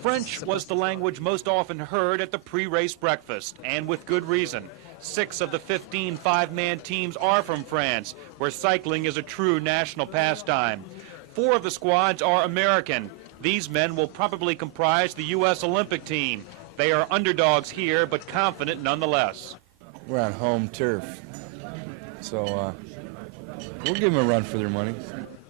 French was the language most often heard at the pre-race breakfast, and with good reason. 6 of the 15 five-man teams are from France, where cycling is a true national pastime. 4 of the squads are American. These men will probably comprise the U.S. Olympic team. They are underdogs here, but confident nonetheless. We're on home turf, so we'll give them a run for their money.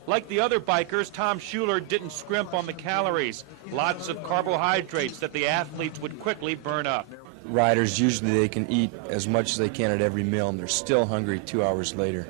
Like the other bikers, Tom Schuler didn't scrimp on the calories. Lots of carbohydrates that the athletes would quickly burn up. Riders, usually they can eat as much as they can at every meal, and they're still hungry 2 hours later.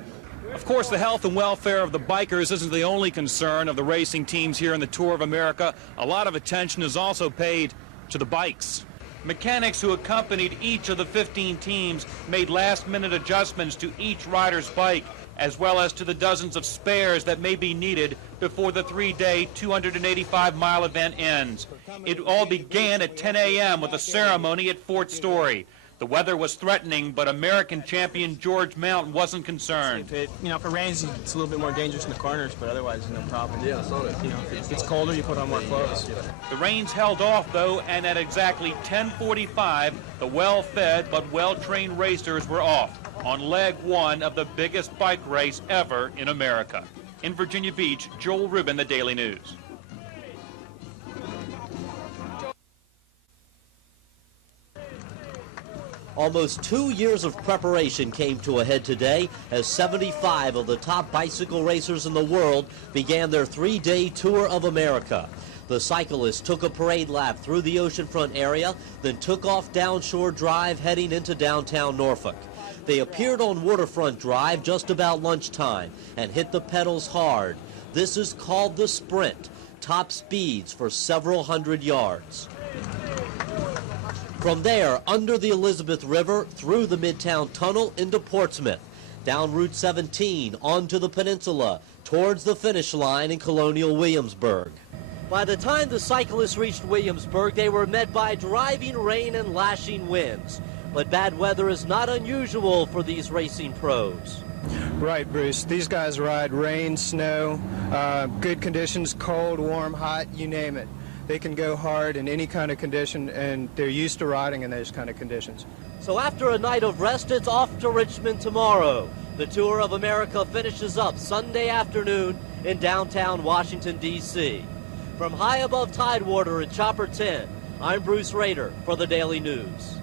Of course, the health and welfare of the bikers isn't the only concern of the racing teams here in the Tour of America. A lot of attention is also paid to the bikes. Mechanics who accompanied each of the 15 teams made last-minute adjustments to each rider's bike, as well as to the dozens of spares that may be needed before the 3-day, 285-mile event ends. It all began at 10 a.m. with a ceremony at Fort Story. The weather was threatening, but American champion George Mount wasn't concerned. If it rains, it's a little bit more dangerous in the corners, but otherwise, no problem. Yeah, I saw that. If it's colder, you put on more clothes. The rains held off, though, and at exactly 10:45, the well-fed but well-trained racers were off on leg 1 of the biggest bike race ever in America. In Virginia Beach, Joel Rubin, The Daily News. Almost 2 years of preparation came to a head today as 75 of the top bicycle racers in the world began their 3-day tour of America. The cyclists took a parade lap through the oceanfront area, then took off Downshore Drive heading into downtown Norfolk. They appeared on Waterfront Drive just about lunchtime and hit the pedals hard. This is called the sprint, top speeds for several hundred yards. From there, under the Elizabeth River, through the Midtown Tunnel into Portsmouth, down Route 17, onto the peninsula, towards the finish line in Colonial Williamsburg. By the time the cyclists reached Williamsburg, they were met by driving rain and lashing winds. But bad weather is not unusual for these racing pros. Right, Bruce. These guys ride rain, snow, good conditions, cold, warm, hot, you name it. They can go hard in any kind of condition, and they're used to riding in those kind of conditions. So after a night of rest, it's off to Richmond tomorrow. The Tour of America finishes up Sunday afternoon in downtown Washington, D.C. From high above Tidewater at Chopper 10, I'm Bruce Rader for The Daily News.